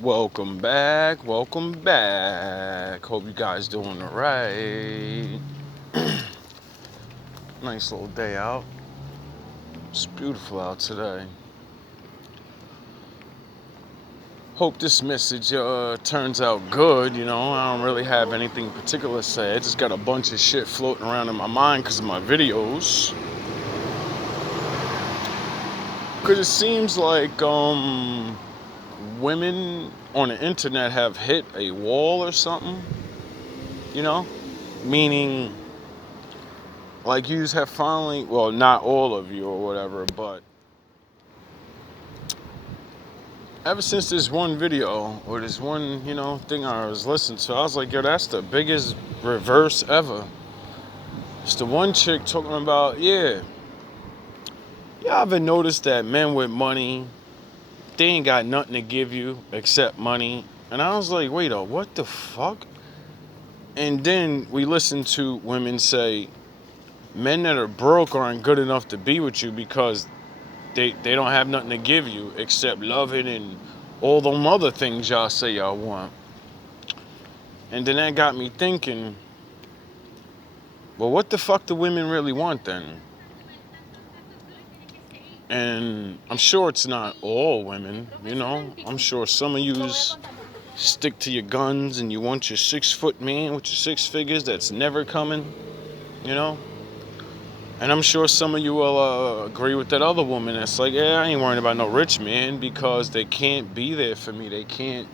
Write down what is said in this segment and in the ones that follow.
Welcome back. Welcome back. Hope you guys doing alright. Nice little day out. It's beautiful out today. Hope this message turns out good. I don't really have anything particular to say. I just got a bunch of shit floating around in my mind because of my videos. Because it seems like women on the internet have hit a wall or something. You know, meaning like you have finally, well, not all of you or whatever, but ever since this one video or this one, thing I was listening to, I was like, yo, that's the biggest reverse ever. It's the one chick talking about, y'all ever noticed that men with money, they ain't got nothing to give you except money? And I was like, wait, what the fuck? And then we listen to women say, men that are broke aren't good enough to be with you because they don't have nothing to give you except loving and all them other things y'all say y'all want. And then that got me thinking, well, what the fuck do women really want then? And I'm sure it's not all women, I'm sure some of yous stick to your guns and you want your 6-foot man with your six figures that's never coming, you know? And I'm sure some of you will agree with that other woman that's like, yeah, I ain't worrying about no rich man because they can't be there for me. They can't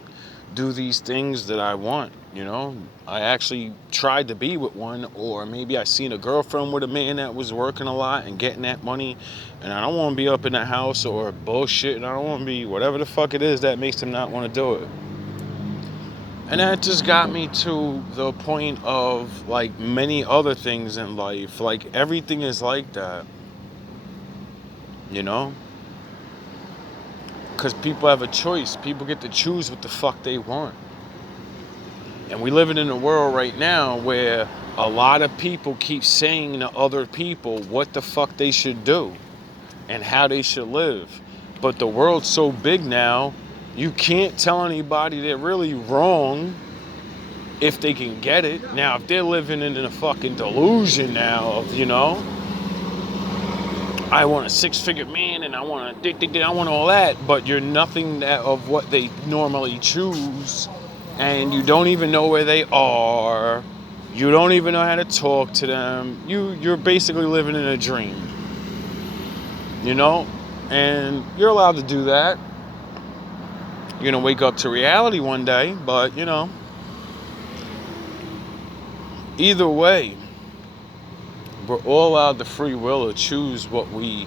do these things that I want, I actually tried to be with one, or maybe I seen a girlfriend with a man that was working a lot and getting that money, and I don't want to be up in the house or bullshit, and I don't want to be whatever the fuck it is that makes them not want to do it. And that just got me to the point of like many other things in life. Like everything is like that, you know? Because people have a choice. People get to choose what the fuck they want. And we living in a world right now where a lot of people keep saying to other people what the fuck they should do and how they should live. But the world's so big now, you can't tell anybody they're really wrong if they can get it. Now, if they're living in a fucking delusion now of, I want a six-figure man and I want I want all that, but you're nothing of what they normally choose, and you don't even know where they are. You don't even know how to talk to them. You're basically living in a dream, and you're allowed to do that. You're gonna wake up to reality one day, but either way, we're all allowed the free will to choose what we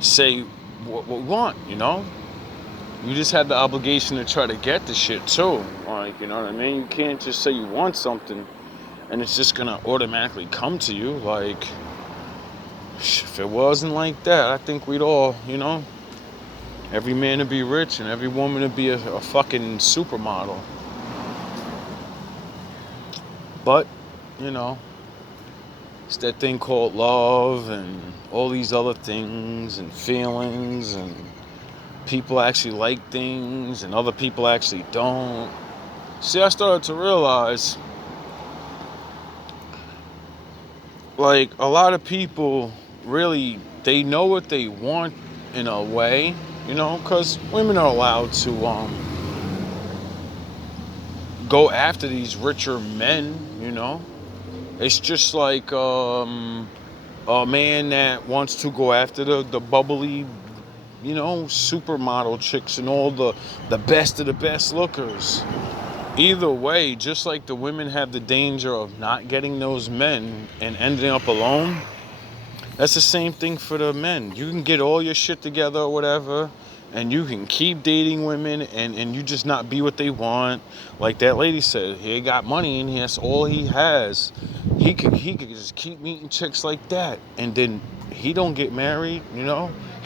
say what we want, You just have the obligation to try to get the shit too. Like, you know what I mean? You can't just say you want something and it's just gonna automatically come to you. Like, if it wasn't like that, I think we'd all, every man would be rich and every woman would be a fucking supermodel. But, you know, it's that thing called love and all these other things and feelings, and people actually like things and other people actually don't. See, I started to realize, like, a lot of people really, they know what they want in a way, because women are allowed to go after these richer men. It's just like a man that wants to go after the bubbly, supermodel chicks and all the best of the best lookers. Either way, just like the women have the danger of not getting those men and ending up alone, that's the same thing for the men. You can get all your shit together or whatever, and you can keep dating women and you just not be what they want. Like that lady said, he got money and that's all he has. He could just keep meeting chicks like that, and then he don't get married, He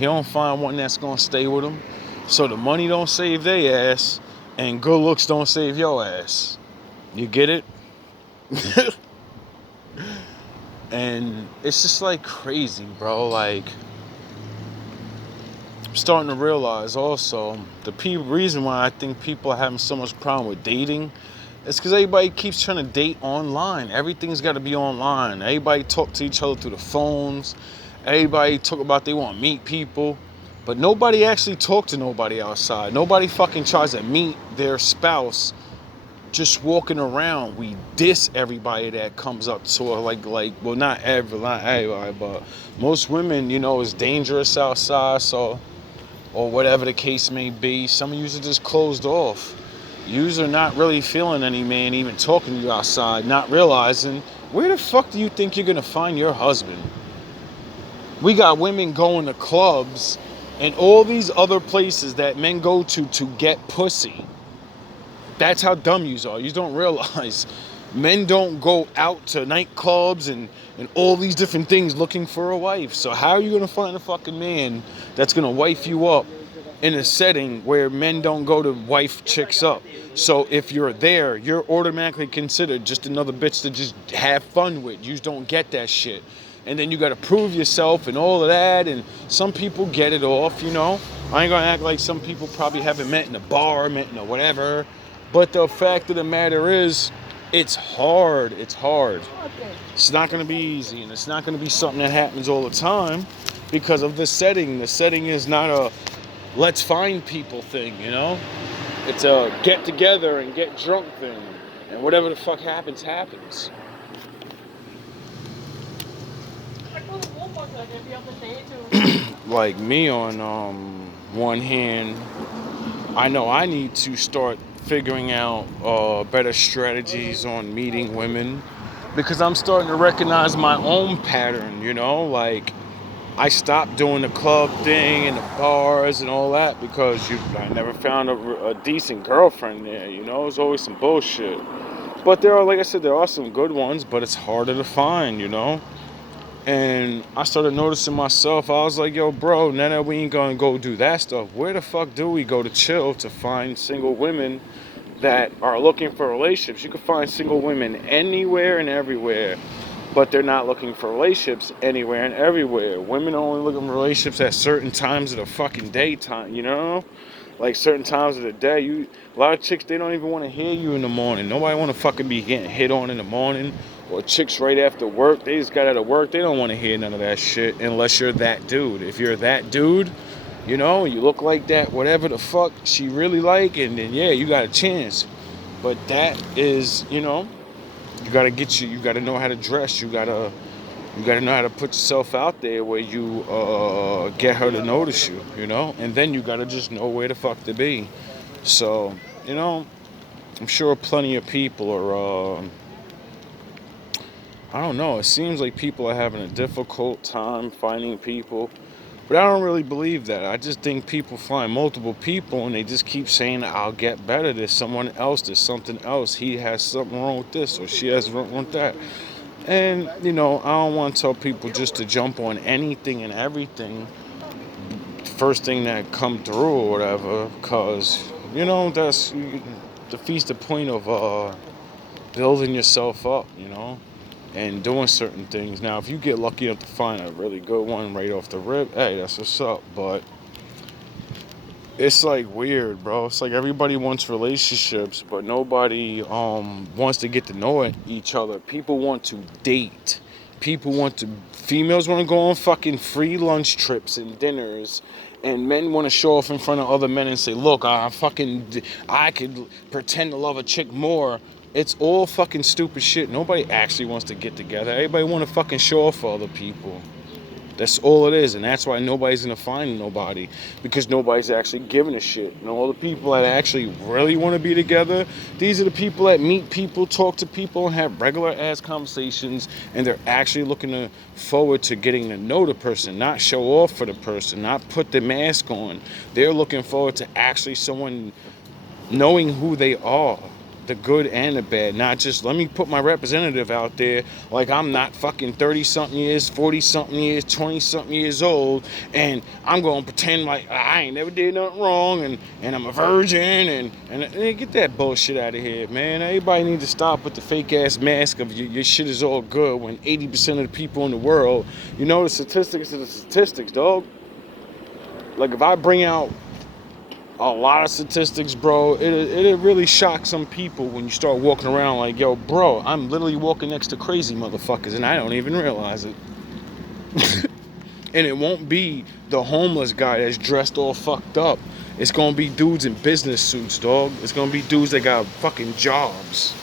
don't find one that's gonna stay with him. So the money don't save their ass, and good looks don't save your ass. You get it? And it's just like crazy, bro. Like, starting to realize also reason why I think people are having so much problem with dating is because everybody keeps trying to date online. Everything's got to be online. Everybody talk to each other through the phones. Everybody talk about they want to meet people, but nobody actually talk to nobody outside. Nobody fucking tries to meet their spouse just walking around. We diss everybody that comes up to her, well, not everybody, but most women, is dangerous outside, so, or whatever the case may be. Some of you are just closed off. Yous are not really feeling any man even talking to you outside, not realizing where the fuck do you think you're gonna find your husband? We got women going to clubs and all these other places that men go to get pussy. That's how dumb you are. You don't realize men don't go out to nightclubs and all these different things looking for a wife. So how are you going to find a fucking man that's going to wife you up in a setting where men don't go to wife chicks up? So if you're there, you're automatically considered just another bitch to just have fun with. You just don't get that shit. And then you got to prove yourself and all of that. And some people get it off, I ain't going to act like some people probably haven't met in a bar, met in a whatever. But the fact of the matter is, it's hard. It's hard. It's not going to be easy. And it's not going to be something that happens all the time because of the setting. The setting is not a let's find people thing, It's a get together and get drunk thing. And whatever the fuck happens, happens. Like me on one hand, I know I need to start figuring out better strategies on meeting women because I'm starting to recognize my own pattern, like I stopped doing the club thing and the bars and all that because I never found a decent girlfriend there, It's always some bullshit. But like I said, there are some good ones, but it's harder to find, And I started noticing myself, I was like, yo, bro, now that we ain't gonna go do that stuff, where the fuck do we go to chill to find single women that are looking for relationships? You can find single women anywhere and everywhere, but they're not looking for relationships anywhere and everywhere. Women are only looking for relationships at certain times of the fucking daytime, Like certain times of the day. A lot of chicks, they don't even want to hear you in the morning. Nobody want to fucking be getting hit on in the morning. Or chicks right after work, they just got out of work. They don't want to hear none of that shit unless you're that dude. If you're that dude, you look like that, whatever the fuck she really like, and then yeah, you got a chance. But that is, you gotta you gotta know how to dress. You gotta know how to put yourself out there where you get her to notice you, and then you gotta just know where the fuck to be. So, I'm sure plenty of people are. I don't know. It seems like people are having a difficult time finding people. But I don't really believe that. I just think people find multiple people and they just keep saying, I'll get better. There's someone else. There's something else. He has something wrong with this or she has something wrong with that. And, I don't want to tell people just to jump on anything and everything. First thing that come through or whatever. Because, that's defeats the point of building yourself up, and doing certain things. Now, if you get lucky enough to find a really good one right off the rip, hey, that's what's up. But it's like weird, bro. It's like everybody wants relationships, but nobody wants to get to know each other. People want to date. Females want to go on fucking free lunch trips and dinners. And men want to show off in front of other men and say, look, I could pretend to love a chick more. It's all fucking stupid shit. Nobody actually wants to get together. Everybody want to fucking show off for other people. That's all it is. And that's why nobody's going to find nobody. Because nobody's actually giving a shit. And all the people that actually really want to be together, these are the people that meet people, talk to people, and have regular ass conversations. And they're actually looking forward to getting to know the person. Not show off for the person. Not put the mask on. They're looking forward to actually someone knowing who they are. The good and the bad, not just let me put my representative out there like I'm not fucking 30-something years, 40-something years, 20-something years old, and I'm going to pretend like I ain't never did nothing wrong, and I'm a virgin, and get that bullshit out of here, man. Everybody needs to stop with the fake-ass mask of your shit is all good when 80% of the people in the world, the statistics are the statistics, dog. Like if I bring out a lot of statistics, bro, it really shock some people when you start walking around like, yo, bro, I'm literally walking next to crazy motherfuckers and I don't even realize it. And it won't be the homeless guy that's dressed all fucked up. It's gonna be dudes in business suits, dog. It's gonna be dudes that got fucking jobs.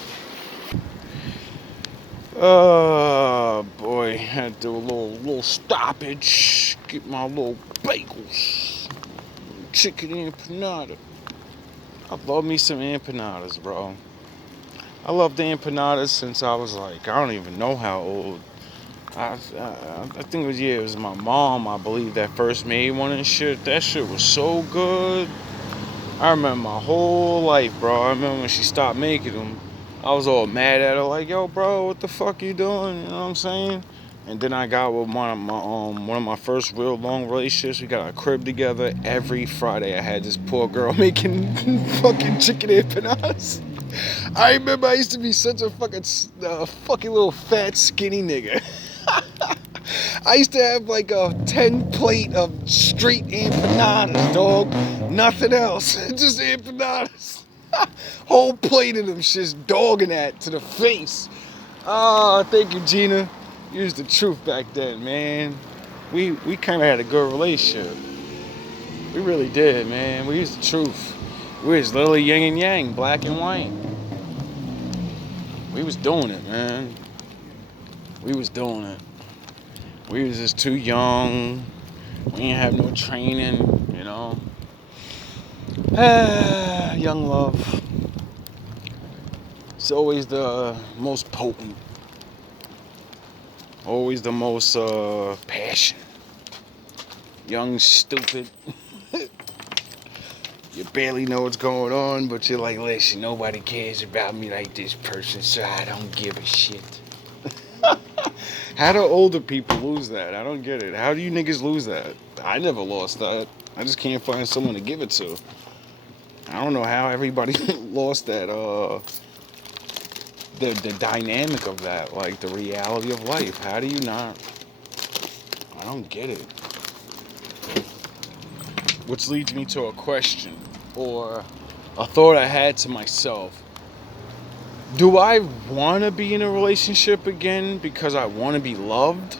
Oh boy, had to do a little stoppage. Get my little bagels, chicken empanada. I love me some empanadas, bro. I love the empanadas since I was like, I don't even know how old. I think it was my mom, I believe, that first made one and shit. That shit was so good. I remember my whole life, bro. I remember when she stopped making them. I was all mad at her, like, yo, bro, what the fuck you doing? You know what I'm saying? And then I got with one of my first real long relationships. We got a crib together. Every Friday I had this poor girl making fucking chicken empanadas. I remember I used to be such a fucking little fat skinny nigga. I used to have like a 10 plate of straight empanadas, dog. Nothing else. Just empanadas. Whole plate of them shits, dogging that to the face. Oh, thank you, Gina. You was the truth back then, man. We kind of had a good relationship. We really did, man. We was the truth. We was literally yin and yang, black and white. We was doing it, man. We was doing it. We was just too young. We didn't have no training, you know. Young love. It's always the most potent. Always the most passion. Young, stupid. You barely know what's going on, but you're like, listen, nobody cares about me like this person, so I don't give a shit. How do older people lose that? I don't get it. How do you niggas lose that? I never lost that. I just can't find someone to give it to. I don't know how everybody lost that, the dynamic of that, like the reality of life. How do you not? I don't get it. Which leads me to a question or a thought I had to myself. Do I want to be in a relationship again because I want to be loved?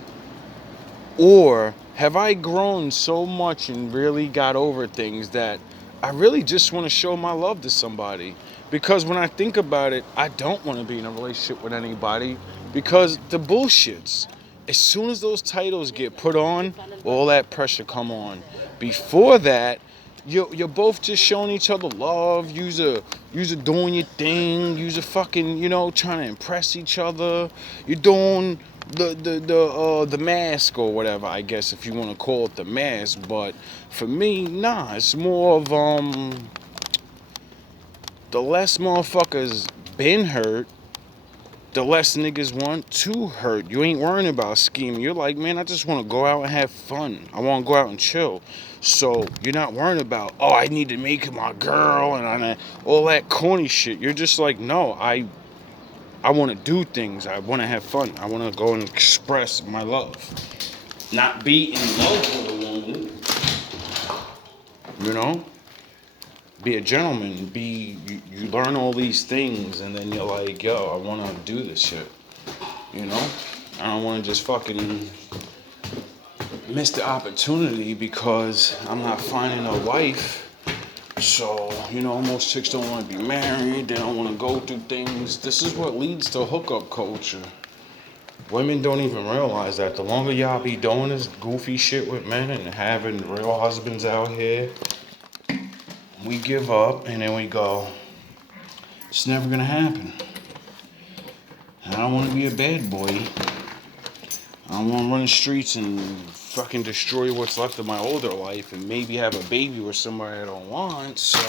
Or have I grown so much and really got over things that I really just want to show my love to somebody? Because when I think about it, I don't want to be in a relationship with anybody because the bullshits. As soon as those titles get put on, all that pressure come on. Before that, you're both just showing each other love. You're doing your thing. You're fucking, trying to impress each other. You're doing the mask or whatever, I guess, if you want to call it the mask. But for me, nah, it's more of the less motherfuckers been hurt, the less niggas want to hurt. You ain't worrying about scheming. You're like, man, I just want to go out and have fun. I want to go out and chill. So you're not worrying about, oh, I need to make my girl and all that corny shit. You're just like, no, I want to do things. I want to have fun. I want to go and express my love. Not be in love with a woman. You know? Be a gentleman. You learn all these things and then you're like, yo, I want to do this shit. You know? I don't want to just fucking miss the opportunity because I'm not finding a wife. So, most chicks don't want to be married. They don't want to go through things. This is what leads to hookup culture. Women don't even realize that. The longer y'all be doing this goofy shit with men and having real husbands out here, we give up and then we go, it's never gonna happen. I don't want to be a bad boy. I don't want to run the streets and fucking destroy what's left of my older life and maybe have a baby with somebody I don't want, so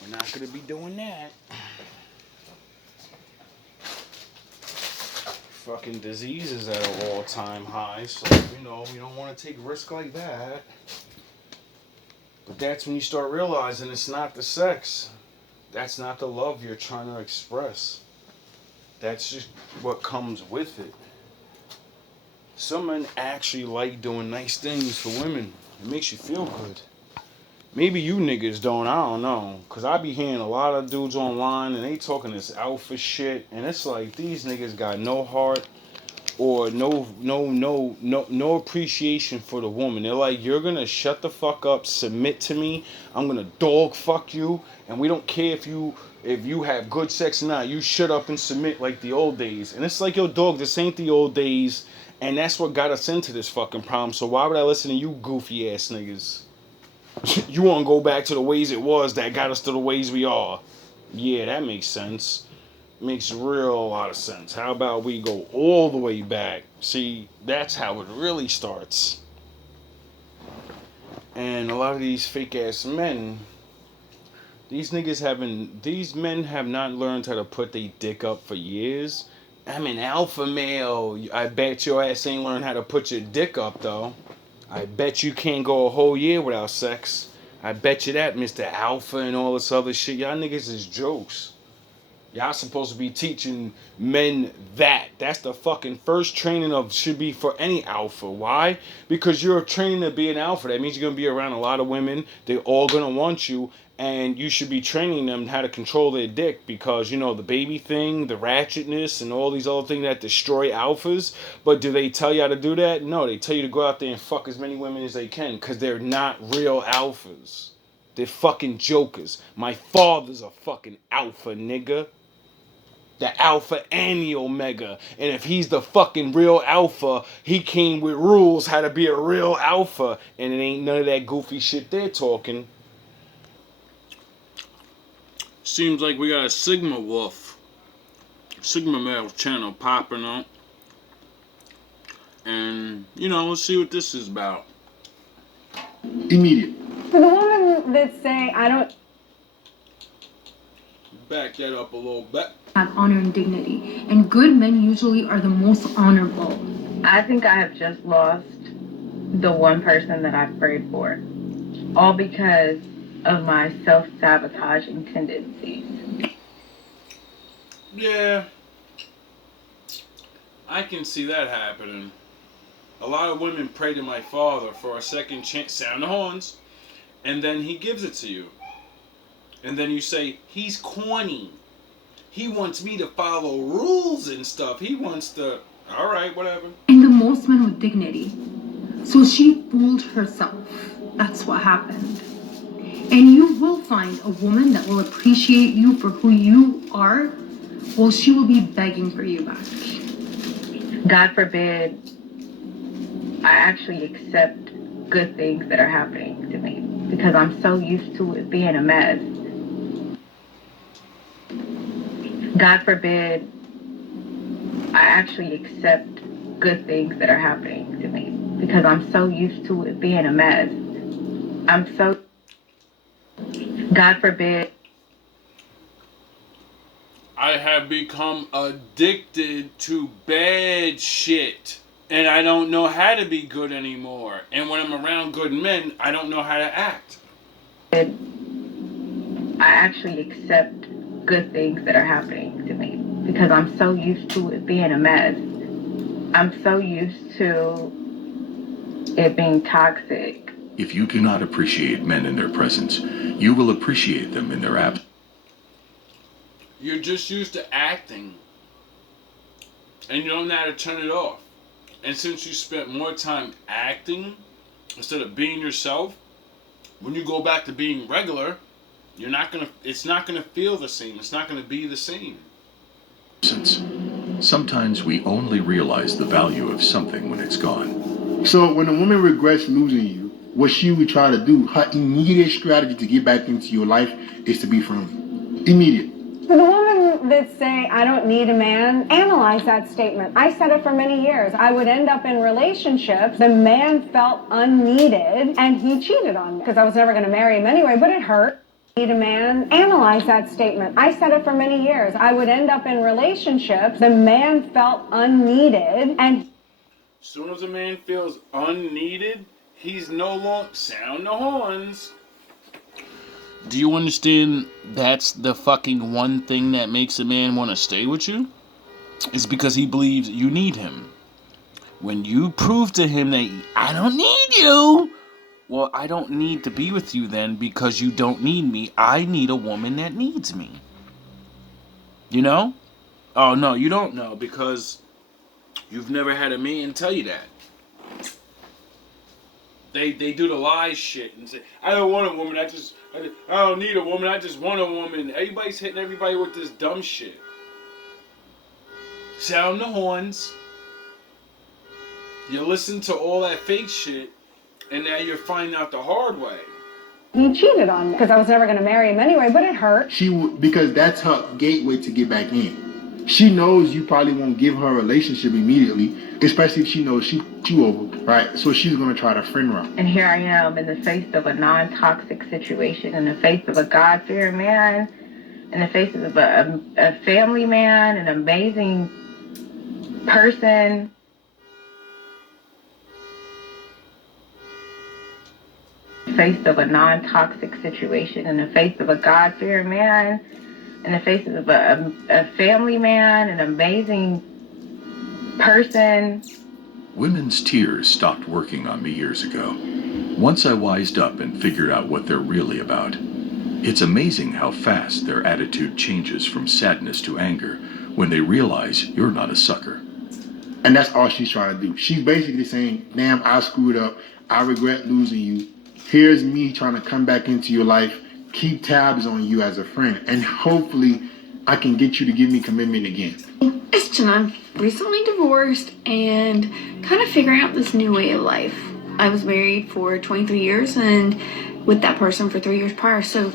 we're not gonna be doing that. Fucking diseases at an all-time high, so we don't want to take a risk like that. But that's when you start realizing it's not the sex. That's not the love you're trying to express. That's just what comes with it. Some men actually like doing nice things for women. It makes you feel good. Maybe you niggas don't, I don't know. Cause I be hearing a lot of dudes online and they talking this alpha shit. And it's like these niggas got no heart or no appreciation for the woman. They're like, you're gonna shut the fuck up, submit to me, I'm gonna dog fuck you, and we don't care if you have good sex or not. You shut up and submit like the old days. And it's like, yo, dog, this ain't the old days, and that's what got us into this fucking problem. So why would I listen to you goofy ass niggas? You wanna go back to the ways it was that got us to the ways we are. Yeah, that makes sense. Makes real lot of sense. How about we go all the way back? See, that's how it really starts. And a lot of these fake ass men, these men have not learned how to put their dick up for years. I'm an alpha male. I bet your ass ain't learned how to put your dick up though. I bet you can't go a whole year without sex. I bet you that, Mr. Alpha and all this other shit. Y'all niggas is jokes. Y'all supposed to be teaching men that. That's the fucking first training of should be for any alpha. Why? Because you're training to be an alpha. That means you're going to be around a lot of women. They're all going to want you. And you should be training them how to control their dick. Because, you know, the baby thing, the ratchetness, and all these other things that destroy alphas. But do they tell you how to do that? No, they tell you to go out there and fuck as many women as they can. Because they're not real alphas. They're fucking jokers. My father's a fucking alpha, nigga. The alpha and the omega. And if he's the fucking real alpha, he came with rules how to be a real alpha. And it ain't none of that goofy shit they're talking. Seems like we got a Sigma Wolf, Sigma Male channel popping up. And, you know, let's see what this is about. Immediate. For the woman that say, I don't... Back that up a little bit. Have honor and dignity, and good men usually are the most honorable. I think I have just lost the one person that I've prayed for, all because of my self-sabotaging tendencies. Yeah, I can see that happening. A lot of women pray to my father for a second chance, sound the horns, and then he gives it to you. And then you say, he's corny. He wants me to follow rules and stuff. He wants to... Alright, whatever. And the most men with dignity. So she fooled herself. That's what happened. And you will find a woman that will appreciate you for who you are, while she will be begging for you back. God forbid I actually accept good things that are happening to me, because I'm so used to it being a mess. God forbid I actually accept good things that are happening to me, because I'm so used to it being a mess. God forbid. I have become addicted to bad shit. And I don't know how to be good anymore. And when I'm around good men, I don't know how to act. I actually accept good things that are happening to me, because I'm so used to it being a mess. I'm so used to it being toxic. If you do not appreciate men in their presence, you will appreciate them in their absence. You're just used to acting. And you don't know how to turn it off. And since you spent more time acting instead of being yourself, when you go back to being regular, it's not gonna feel the same. It's not gonna be the same. Sometimes we only realize the value of something when it's gone. So when a woman regrets losing you, what she would try to do, her immediate strategy to get back into your life is to be firm. Immediate. For the women that say, I don't need a man, analyze that statement. I said it for many years. I would end up in relationships. The man felt unneeded, and he cheated on me because I was never going to marry him anyway, but it hurt. Need a man, analyze that statement. I said it for many years. I would end up in relationships. The man felt unneeded, and as soon as a man feels unneeded, he's no longer... Sound the horns. Do you understand that's the fucking one thing that makes a man want to stay with you? It's because he believes you need him. When you prove to him that I don't need you, Well, I don't need to be with you then because you don't need me. I need a woman that needs me. You know? Oh, no, you don't know because you've never had a man tell you that. They do the lie shit and say, I don't want a woman, I don't need a woman, I just want a woman. Everybody's hitting everybody with this dumb shit. Sound the horns. You listen to all that fake shit, and now you're finding out the hard way. He cheated on me because I was never going to marry him anyway, but it hurt. Because that's her gateway to get back in. She knows you probably won't give her a relationship immediately, especially if she knows you over, right? So she's gonna try to friend her. And here I am in the face of a non-toxic situation, in the face of a God-fearing man, in the face of a family man, an amazing person. Face of a non-toxic situation, in the face of a God-fearing man, in the face of a family man, an amazing person. Women's tears stopped working on me years ago. Once I wised up and figured out what they're really about. It's amazing how fast their attitude changes from sadness to anger when they realize you're not a sucker. And that's all she's trying to do. She's basically saying, damn, I screwed up. I regret losing you. Here's me trying to come back into your life, keep tabs on you as a friend, and hopefully I can get you to give me commitment again. It's Jen. I'm recently divorced and kind of figuring out this new way of life. I was married for 23 years and with that person for 3 years prior. So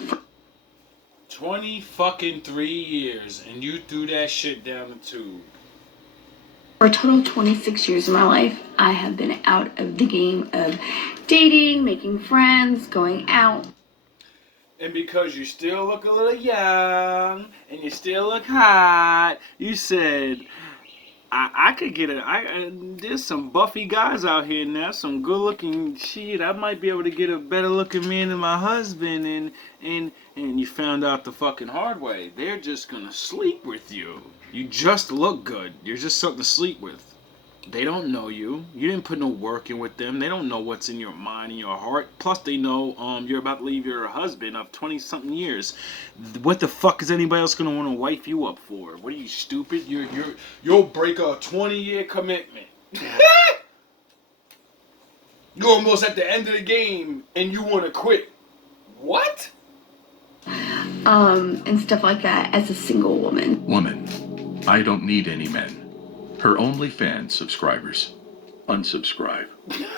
20 fucking 3 years, and you threw that shit down the tube. for a total of 26 years of my life, I have been out of the game of dating, making friends, going out. And because you still look a little young and you still look hot, you said, I could get there's some buffy guys out here now, some good looking shit. I might be able to get a better looking man than my husband. And you found out the fucking hard way. They're just gonna sleep with you. You just look good. You're just something to sleep with. They don't know you. You didn't put no work in with them. They don't know what's in your mind and your heart. Plus, they know you're about to leave your husband of 20-something years. What the fuck is anybody else gonna want to wife you up for? What are you, stupid? You'll break a 20-year commitment. You're almost at the end of the game and you want to quit. What? And stuff like that as a single woman. Woman, I don't need any men. Her OnlyFans subscribers. Unsubscribe.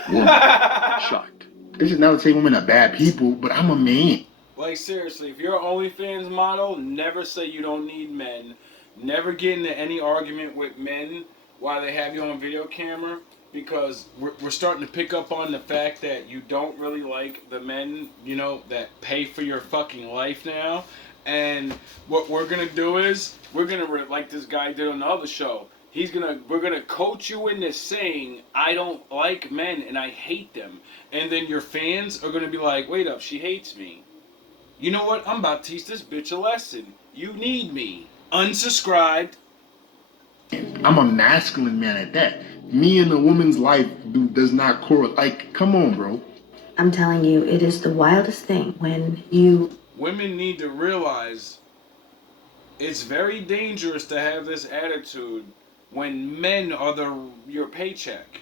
Woman, shocked. This is not to say women are bad people, but I'm a man. Like, seriously, if you're an OnlyFans model, never say you don't need men. Never get into any argument with men while they have you on video camera, because we're starting to pick up on the fact that you don't really like the men, that pay for your fucking life now. And what we're going to do is, we're going to, like this guy did on the other show, we're gonna coach you into saying, I don't like men and I hate them. And then your fans are gonna be like, wait up, she hates me. You know what? I'm about to teach this bitch a lesson. You need me. Unsubscribed. I'm a masculine man at that. Me and a woman's life does not correlate. Like, come on, bro. I'm telling you, it is the wildest thing when you... Women need to realize it's very dangerous to have this attitude when men are your paycheck.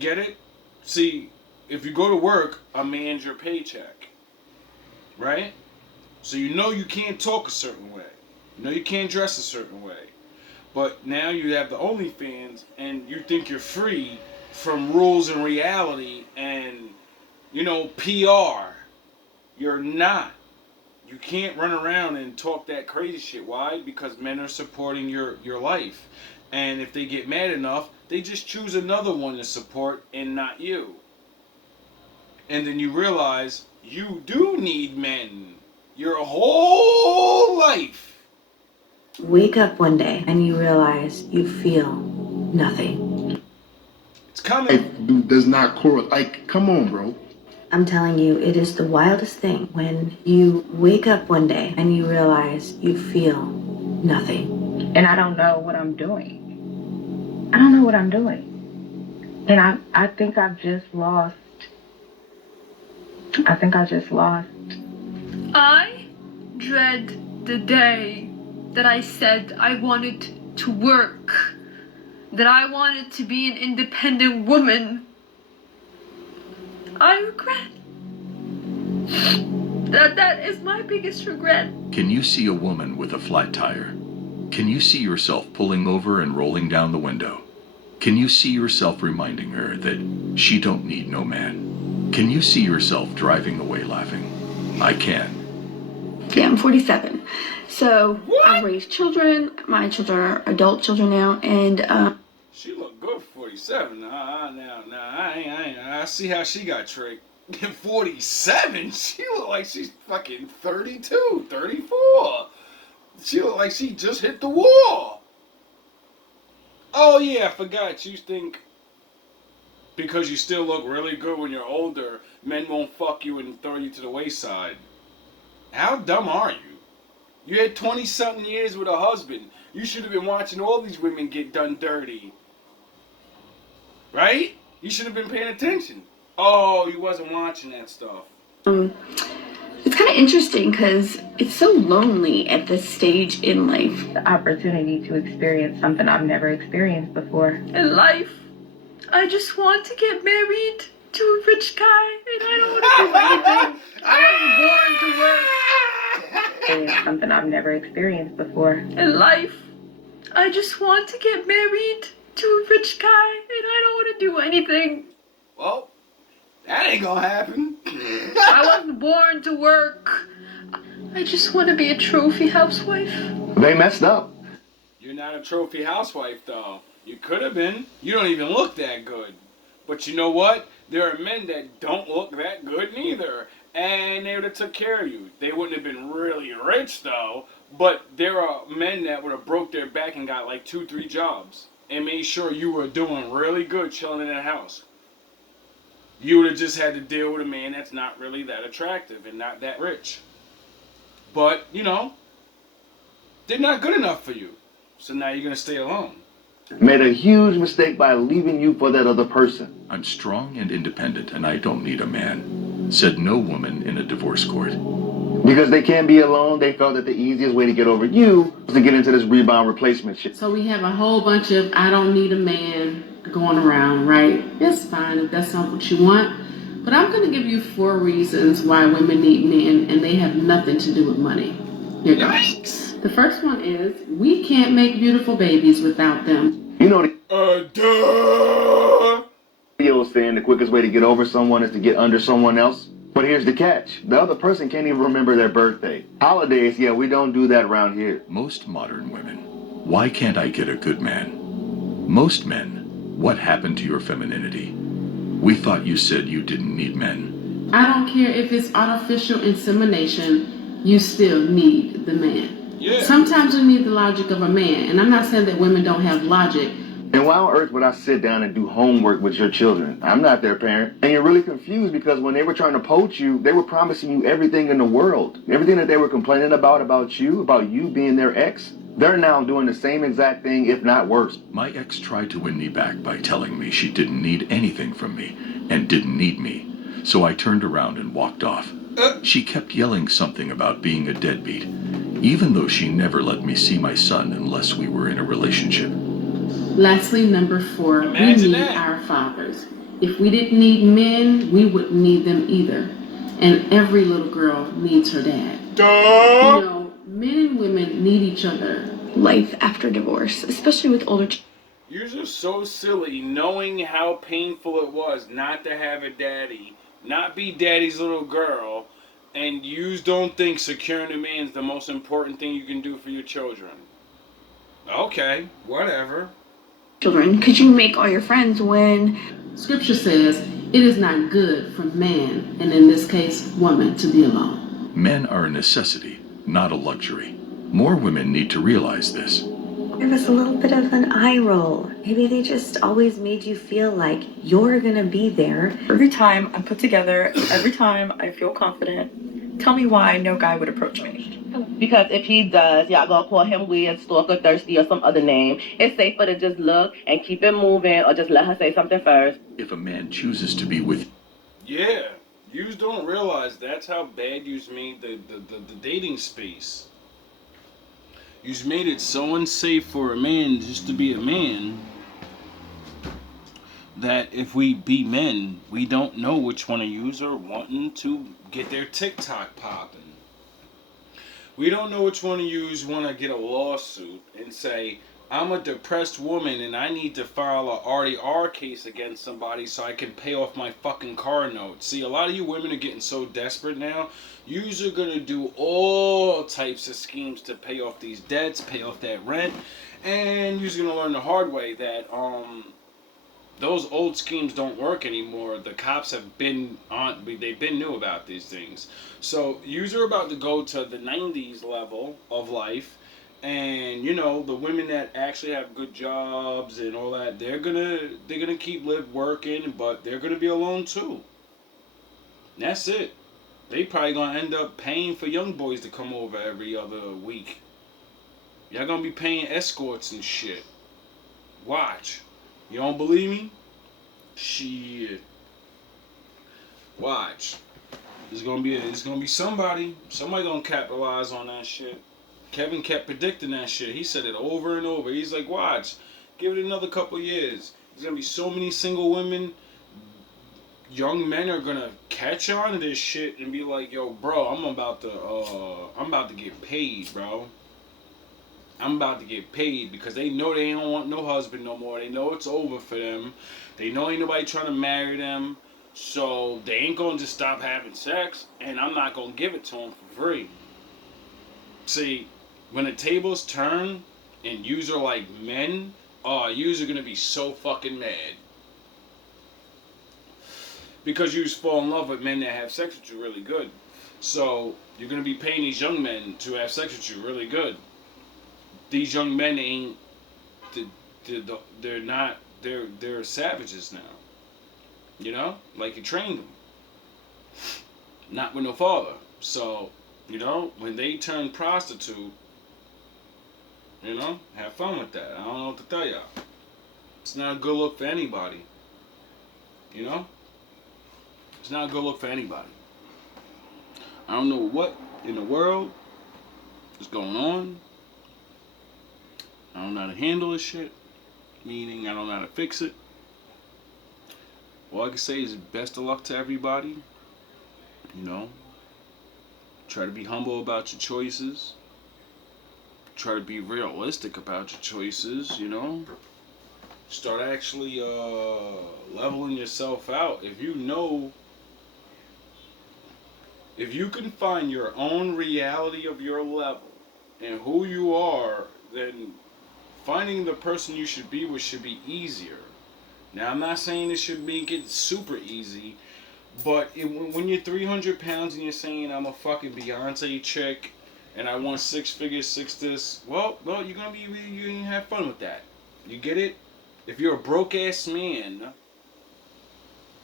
Get it? See, if you go to work, a man's your paycheck. Right? So you can't talk a certain way. You can't dress a certain way. But now you have the OnlyFans and you think you're free from rules and reality and, PR. You're not. You can't run around and talk that crazy shit. Why? Because men are supporting your life. And if they get mad enough, they just choose another one to support and not you. And then you realize you do need men your whole life. Wake up one day and you realize you feel nothing. It's coming. It does not correlate. Like, come on, bro. I'm telling you, it is the wildest thing when you wake up one day and you realize you feel nothing. And I don't know what I'm doing. I don't know what I'm doing. And I think I've just lost I think I just lost. I dread the day that I said I wanted to work, that I wanted to be an independent woman. I regret. That is my biggest regret. Can you see a woman with a flat tire? Can you see yourself pulling over and rolling down the window? Can you see yourself reminding her that she don't need no man? Can you see yourself driving away laughing? I can. Yeah, I'm 47. So I've raised children. My children are adult children now, and She look good for 47. I see how she got tricked. 47? She look like she's fucking 32, 34. She look like she just hit the wall. Oh yeah, I forgot. You think because you still look really good when you're older, men won't fuck you and throw you to the wayside. How dumb are you? You had 20-something years with a husband. You should have been watching all these women get done dirty. Right? You should have been paying attention. Oh, you wasn't watching that stuff. it's kind of interesting because it's so lonely at this stage in life. The opportunity to experience something I've never experienced before. In life, I just want to get married to a rich guy, and I don't want to do anything. I wasn't born to work. It's something I've never experienced before. In life, I just want to get married to a rich guy, and I don't want to do anything. Well, that ain't gonna happen. I wasn't born to work. I just want to be a trophy housewife. They messed up. You're not a trophy housewife, though. You could have been. You don't even look that good. But you know what? There are men that don't look that good neither. And they would have took care of you. They wouldn't have been really rich, though. But there are men that would have broke their back and got like 2-3 jobs. And made sure you were doing really good chilling in that house. You would have just had to deal with a man that's not really that attractive and not that rich. But, you know, they're not good enough for you. So now you're going to stay alone. Made a huge mistake by leaving you for that other person. I'm strong and independent and I don't need a man, said no woman in a divorce court. Because they can't be alone, they felt that the easiest way to get over you was to get into this rebound replacement shit. So we have a whole bunch of I don't need a man going around, right? It's fine if that's not what you want. But I'm going to give you 4 reasons why women need men, and they have nothing to do with money. Here goes. Yikes. The first one is we can't make beautiful babies without them. You know Duh. the old saying the quickest way to get over someone is to get under someone else. But here's the catch. The other person can't even remember their birthday. Holidays, yeah, we don't do that around here. Most modern women, why can't I get a good man? Most men, what happened to your femininity? We thought you said you didn't need men. I don't care if it's artificial insemination, you still need the man. Yeah. Sometimes you need the logic of a man, and I'm not saying that women don't have logic. And why on earth would I sit down and do homework with your children? I'm not their parent. And you're really confused because when they were trying to poach you, they were promising you everything in the world. Everything that they were complaining about you being their ex, they're now doing the same exact thing, if not worse. My ex tried to win me back by telling me she didn't need anything from me and didn't need me. So I turned around and walked off. She kept yelling something about being a deadbeat, even though she never let me see my son unless we were in a relationship. Lastly, number 4, Imagine we need that. our fathers. If we didn't need men, we wouldn't need them either. And every little girl needs her dad. Duh. You know, men and women need each other. Life after divorce, especially with older children. You're just so silly knowing how painful it was not to have a daddy, not be daddy's little girl, and you don't think securing a man is the most important thing you can do for your children. Okay, whatever. Children, could you make all your friends when Scripture says it is not good for man, and in this case, woman, to be alone. Men are a necessity, not a luxury. More women need to realize this. There was a little bit of an eye roll. Maybe they just always made you feel like you're gonna be there. Every time I'm put together, every time I feel confident, tell me why no guy would approach me. Because if he does, y'all gonna call him weird, stalker, thirsty, or some other name. It's safer to just look and keep it moving, or just let her say something first. If a man chooses to be with Yeah, You don't realize that's how bad you've made the dating space. You've made it so unsafe for a man just to be a man that if we be men, we don't know which one of yous are wanting to get their TikTok popping. We don't know which one of yous want to get a lawsuit and say, I'm a depressed woman and I need to file a RDR case against somebody so I can pay off my fucking car note. See, a lot of you women are getting so desperate now. Yous are going to do all types of schemes to pay off these debts, pay off that rent. And you're going to learn the hard way that those old schemes don't work anymore. The cops have been on, they've been new about these things. So yous are about to go to the 90s level of life. And you know, the women that actually have good jobs and all that, they're gonna keep working, but they're gonna be alone too. And that's it. They probably gonna end up paying for young boys to come over every other week. Y'all gonna be paying escorts and shit. Watch. You don't believe me? Shit. Watch. It's gonna be somebody. Somebody gonna capitalize on that shit. Kevin kept predicting that shit. He said it over and over. He's like, watch, give it another couple years. There's gonna be so many single women. Young men are gonna catch on to this shit and be like, yo, bro, I'm about to get paid, bro. I'm about to get paid because they know they don't want no husband no more. They know it's over for them. They know ain't nobody trying to marry them. So they ain't gonna just stop having sex, and I'm not gonna give it to them for free. See, when the tables turn and yous are like men, yous are gonna be so fucking mad. Because yous fall in love with men that have sex with you really good. So you're gonna be paying these young men to have sex with you really good. These young men ain't, they're savages now. You know? Like you trained them. Not with no father. So, you know, when they turn prostitute, you know, have fun with that. I don't know what to tell y'all. It's not a good look for anybody. You know? It's not a good look for anybody. I don't know what in the world is going on. I don't know how to handle this shit. Meaning, I don't know how to fix it. All I can say is best of luck to everybody. You know? Try to be humble about your choices. Try to be realistic about your choices, you know? Start actually leveling yourself out. If you can find your own reality of your level and who you are, then finding the person you should be with should be easier. Now, I'm not saying it should make it super easy, but when you're 300 pounds and you're saying I'm a fucking Beyonce chick and I want 6 figures, 6 this, well, you're gonna have fun with that. You get it? If you're a broke ass man,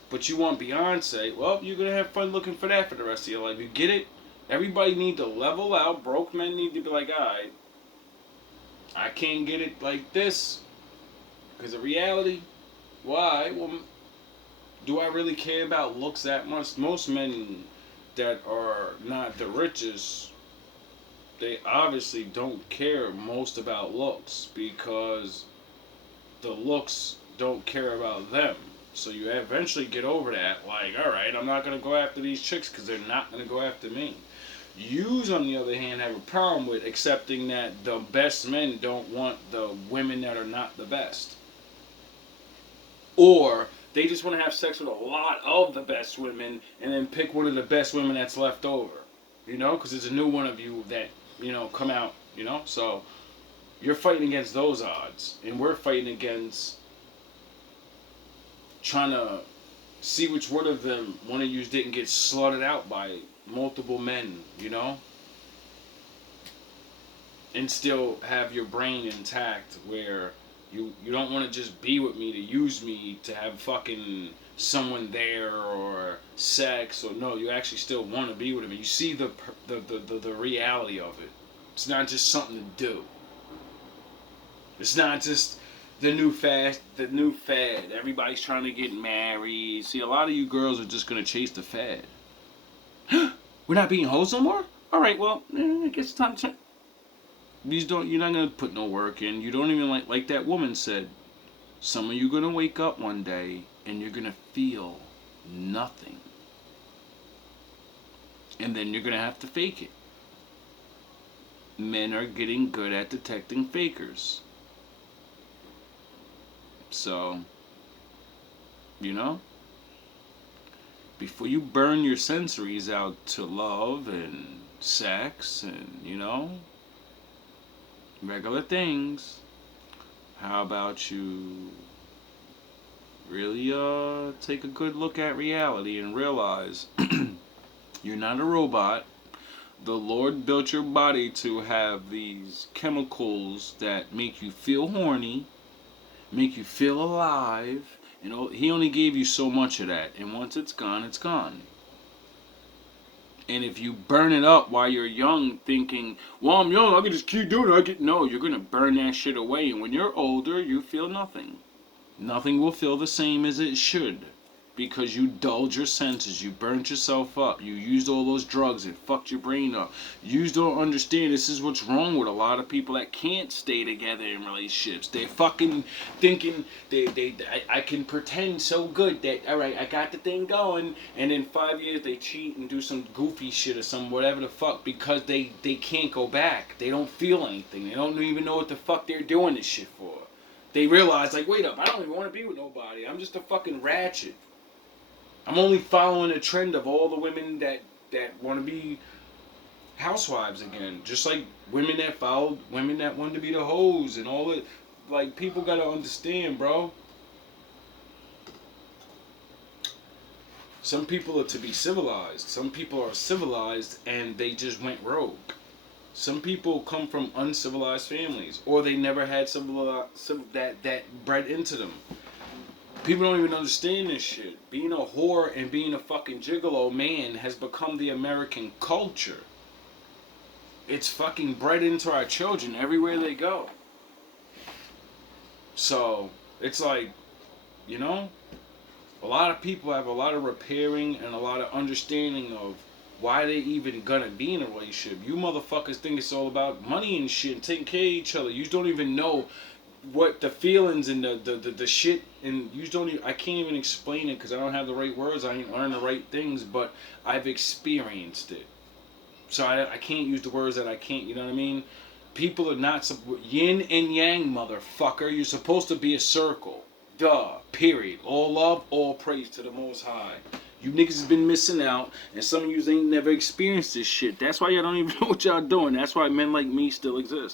but you want Beyonce, well, you're gonna have fun looking for that for the rest of your life. You get it? Everybody need to level out. Broke men need to be like, alright, I can't get it like this because of reality. Why? Well, do I really care about looks that much? Most men that are not the richest, they obviously don't care most about looks because the looks don't care about them. So you eventually get over that, like, alright, I'm not going to go after these chicks because they're not going to go after me. Yous, on the other hand, have a problem with accepting that the best men don't want the women that are not the best. Or they just want to have sex with a lot of the best women and then pick one of the best women that's left over. You know, because there's a new one of you that, you know, come out, you know. So you're fighting against those odds. And we're fighting against trying to see which one of you didn't get slaughtered out by multiple men, you know. And still have your brain intact where you don't want to just be with me to use me to have fucking someone there or sex, or no, you actually still want to be with me. You see the reality of it. It's not just something to do. It's not just the new fad. Everybody's trying to get married. See, a lot of you girls are just gonna chase the fad. We're not being hoes no more? Alright, well, I guess it's time to check. You're not gonna put no work in. You don't even like that woman said. Some of you gonna wake up one day and you're gonna feel nothing. And then you're gonna have to fake it. Men are getting good at detecting fakers. So, before you burn your sensories out to love and sex and, regular things, how about you really take a good look at reality and realize you're not a robot. The Lord built your body to have these chemicals that make you feel horny, make you feel alive, and He only gave you so much of that, and once it's gone, it's gone. And if you burn it up while you're young, thinking, well, I'm young, I can just keep doing it. No, you're going to burn that shit away. And when you're older, you feel nothing. Nothing will feel the same as it should. Because you dulled your senses. You burnt yourself up. You used all those drugs and fucked your brain up. You don't understand. This is what's wrong with a lot of people that can't stay together in relationships. They fucking thinking I can pretend so good that, alright, I got the thing going, and in 5 years they cheat and do some goofy shit or some whatever the fuck because they can't go back. They don't feel anything. They don't even know what the fuck they're doing this shit for. They realize, like, wait up, I don't even want to be with nobody. I'm just a fucking ratchet. I'm only following a trend of all the women that want to be housewives again. Just like women that followed women that wanted to be the hoes and all it. Like, people gotta understand, bro. Some people are to be civilized. Some people are civilized and they just went rogue. Some people come from uncivilized families, or they never had that bred into them. People don't even understand this shit. Being a whore and being a fucking gigolo man has become the American culture. It's fucking bred into our children everywhere they go. So, it's like, a lot of people have a lot of repairing and a lot of understanding of why they even gonna be in a relationship. You motherfuckers think it's all about money and shit and taking care of each other. You don't even know what the feelings and the shit, and you don't even, I can't even explain it because I don't have the right words. I ain't learned the right things, but I've experienced it. So I can't use the words that I can't, you know what I mean? People are not yin and yang, motherfucker. You're supposed to be a circle. Duh. Period. All love, all praise to the Most High. You niggas has been missing out, and some of you ain't never experienced this shit. That's why y'all don't even know what y'all doing. That's why men like me still exist.